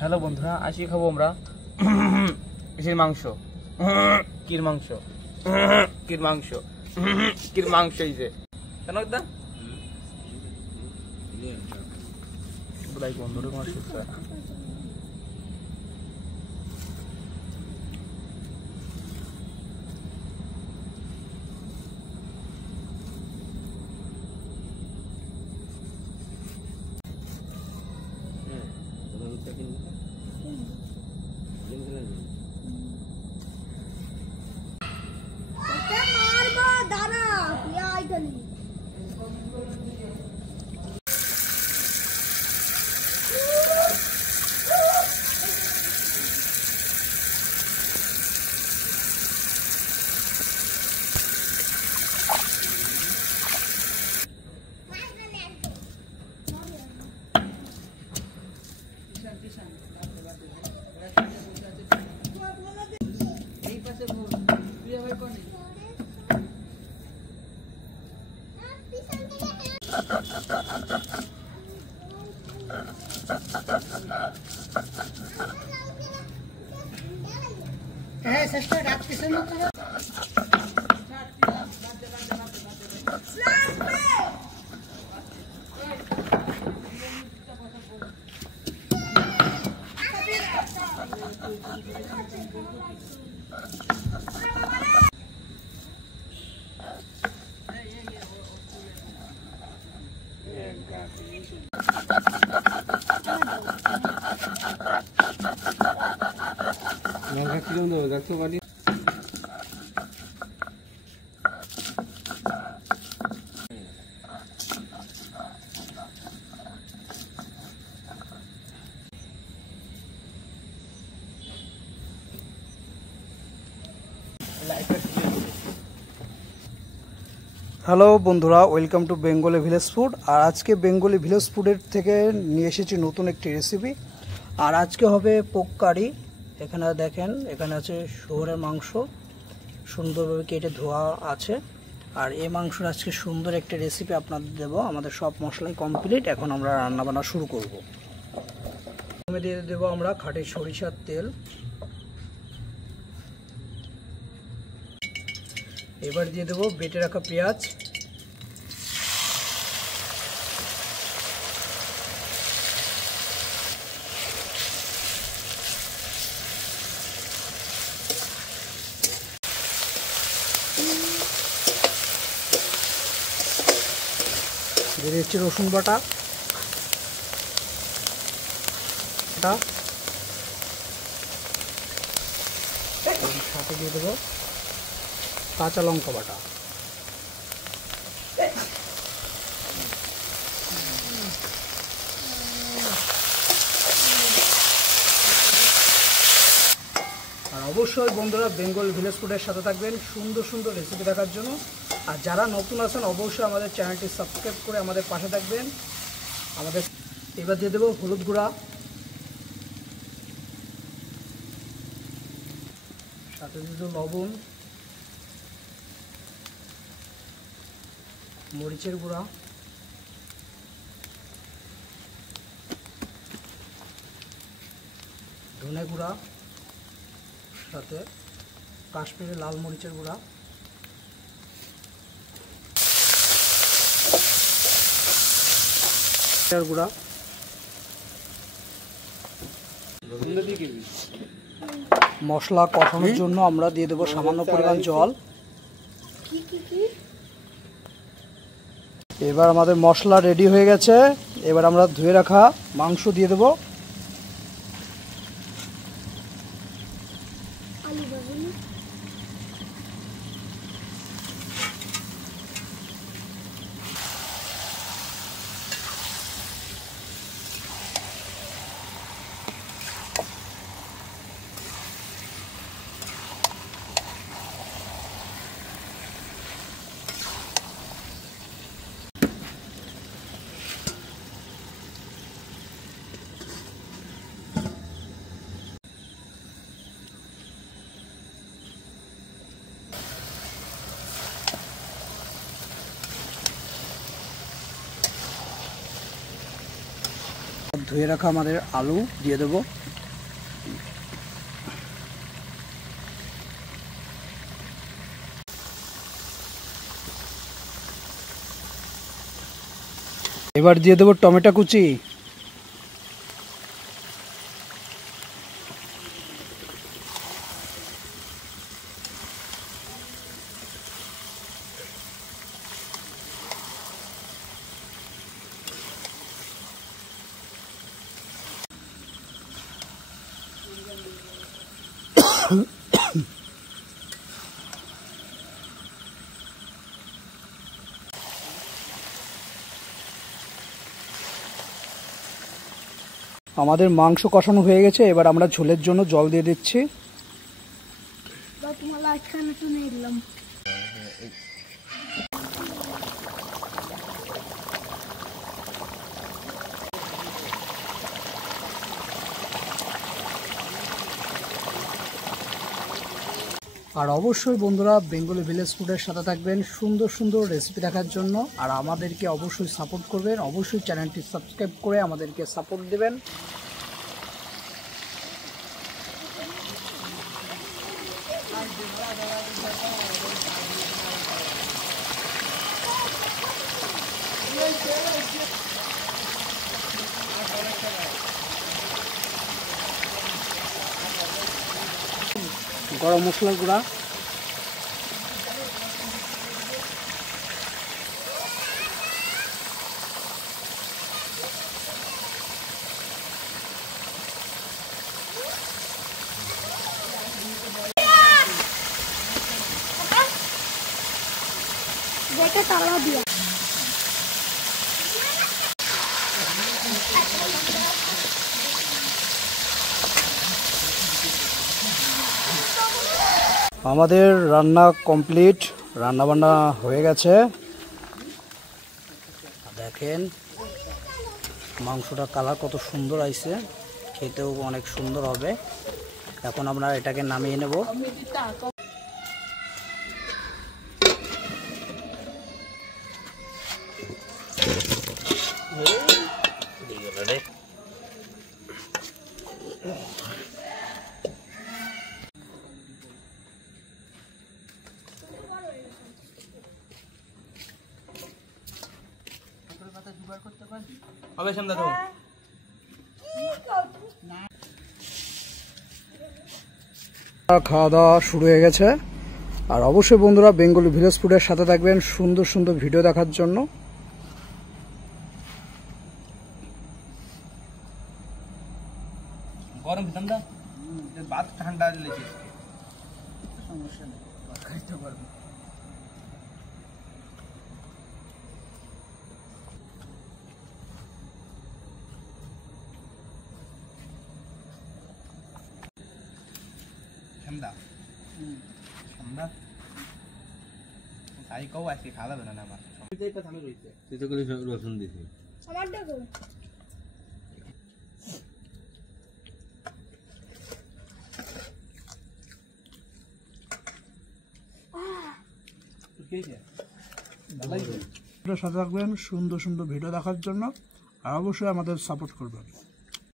Hello বন্ধুরা, আজকে খাবো আমরা কির মাংস। কির মাংস কির মাংস কির মাংস এই যে কেন দা বুড়াই বন্ধুরে কোনো শুট করে না। হ্যালো বন্ধুরা, welcome to Bengali village food. আর আজকে বেঙ্গলি ভিলেজ ফুডের থেকে নিয়ে এসেছি নতুন একটি রেসিপি। আর আজকে হবে পোক কারি। এখানে দেখেন, এখানে আছে শুয়োরের মাংস, সুন্দরভাবে কেটে ধোয়া আছে। আর এই মাংসের আজকে সুন্দর একটা রেসিপি আপনাদের দেবো। আমাদের সব মশলাই কমপ্লিট, এখন আমরা রান্নাবান্না শুরু করব। প্রথমে দিয়ে দেবো আমরা খাঁটি সরিষার তেল। এবার দিয়ে দেবো বেটে রাখা পেঁয়াজ, দিয়ে দিচ্ছি রসুন বাটা, সাথে দিয়ে দেবো কাঁচা লঙ্কা বাটা। আর অবশ্যই বন্ধুরা বেঙ্গল ভিলেজ ফুডের সাথে থাকবেন সুন্দর সুন্দর রেসিপি দেখার জন্য। আর যারা নতুন আছেন অবশ্যই আমাদের চ্যানেলটি সাবস্ক্রাইব করে আমাদের পাশে থাকবেন। আমাদের এবার দিয়ে দেবো হলুদ গুঁড়া, সাথে দিয়ে দেবো লবণ, মরিচের গুঁড়া, ধনে গুঁড়া, সাথে কাশ্মীরি লাল মরিচের গুঁড়া, গুঁড়া। মশলা কষানোর জন্য আমরা দিয়ে দেবো সামান্য পরিমাণ জল। এবার আমাদের মশলা রেডি হয়ে গেছে। এবার আমরা ধুয়ে রাখা মাংস দিয়ে দেবো। ধুয়ে রাখা আমাদের আলু দিয়ে দেবো। এবার দিয়ে দেবো টমেটো কুচি। আমাদের মাংস কষানো হয়ে গেছে, এবার আমরা ঝোলের জন্য জল দিয়ে দিচ্ছি। আর অবশ্যই বন্ধুরা বেঙ্গলি ভিলেজ ফুডের সাথে থাকবেন সুন্দর সুন্দর রেসিপি দেখার জন্য। আর আমাদেরকে অবশ্যই সাপোর্ট করবেন, অবশ্যই চ্যানেলটি সাবস্ক্রাইব করে আমাদেরকে সাপোর্ট দেবেন। গরম মশলার গুঁড়া, আমাদের রান্না কমপ্লিট, রান্না বান্না হয়ে গেছে। দেখেন মাংসটা কালার কত সুন্দর আইছে, খেতেও অনেক সুন্দর হবে। এখন আমরা এটাকে নামিয়ে নেব। খাওয়া দাওয়া শুরু হয়ে গেছে। আর অবশ্যই বন্ধুরা বেঙ্গলি ভিলেজ ফুডের সাথে থাকবেন সুন্দর সুন্দর ভিডিও দেখার জন্য। গরম ঠান্ডা ভাত ঠান্ডা লেগেছে, সমস্যা নেই, খাইতে পারবে। ঠান্ডা ঠান্ডা তাই কও আজকে খাওয়া যাবে না আমার আমি রয়েছে তুই তো রসুন দিছি আমার দেখো সাথে থাকবেন সুন্দর সুন্দর ভিডিও দেখার জন্য। আর অবশ্যই আমাদের সাপোর্ট করবেন।